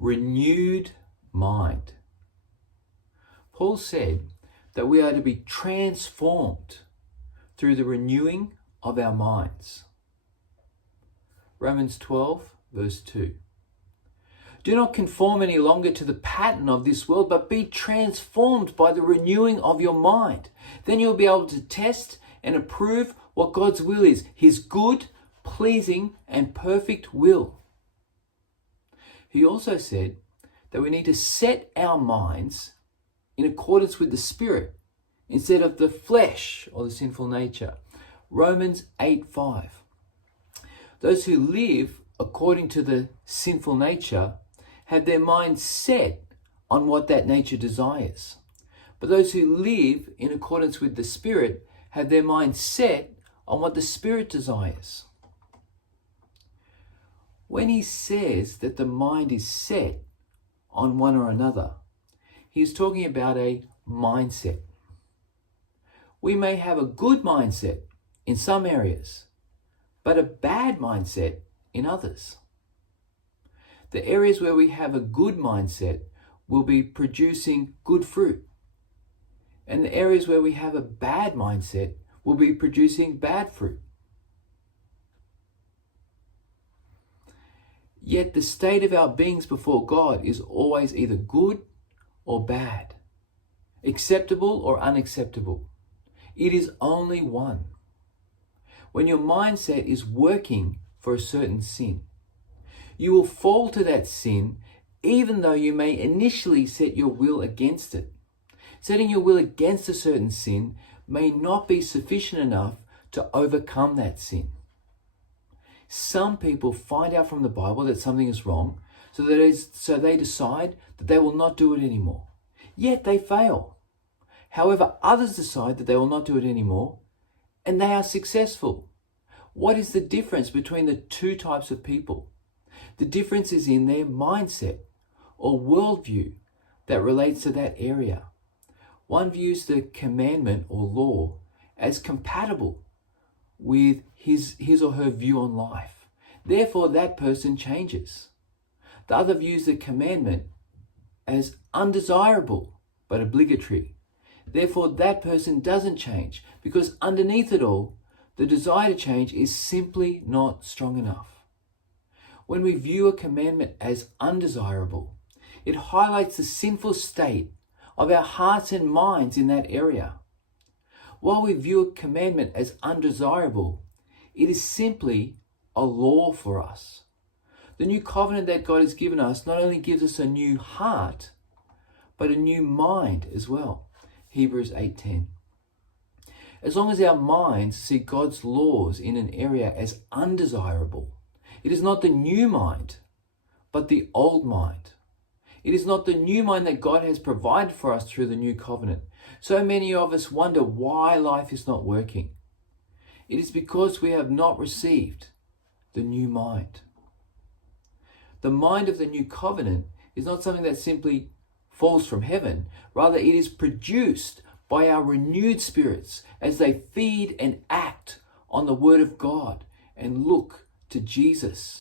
renewed mind. Paul said that we are to be transformed through the renewing of our minds. Romans 12, verse 2. Do not conform any longer to the pattern of this world, but be transformed by the renewing of your mind. Then you'll be able to test and approve what God's will is, his good, pleasing, and perfect will. He also said that we need to set our minds in accordance with the Spirit instead of the flesh or the sinful nature. Romans 8:5. Those who live according to the sinful nature have their minds set on what that nature desires. But those who live in accordance with the Spirit have their minds set on what the Spirit desires. When he says that the mind is set on one or another, he is talking about a mindset. We may have a good mindset in some areas, but a bad mindset in others. The areas where we have a good mindset will be producing good fruit. And the areas where we have a bad mindset will be producing bad fruit. Yet the state of our beings before God is always either good or bad, acceptable or unacceptable. It is only one. When your mindset is working for a certain sin, you will fall to that sin even though you may initially set your will against it. Setting your will against a certain sin may not be sufficient enough to overcome that sin. Some people find out from the Bible that something is wrong, so they decide that they will not do it anymore. Yet they fail. However, others decide that they will not do it anymore, and they are successful. What is the difference between the two types of people? The difference is in their mindset or worldview that relates to that area. One views the commandment or law as compatible with his or her view on life. Therefore, that person changes. The other views the commandment as undesirable but obligatory. Therefore, that person doesn't change because underneath it all, the desire to change is simply not strong enough. When we view a commandment as undesirable, it highlights the sinful state of our hearts and minds in that area. While we view a commandment as undesirable, it is simply a law for us. The new covenant that God has given us not only gives us a new heart, but a new mind as well. Hebrews 8:10. As long as our minds see God's laws in an area as undesirable, it is not the new mind, but the old mind. It is not the new mind that God has provided for us through the new covenant. So many of us wonder why life is not working. It is because we have not received the new mind. The mind of the new covenant is not something that simply falls from heaven. Rather, it is produced by our renewed spirits as they feed and act on the Word of God and look to Jesus.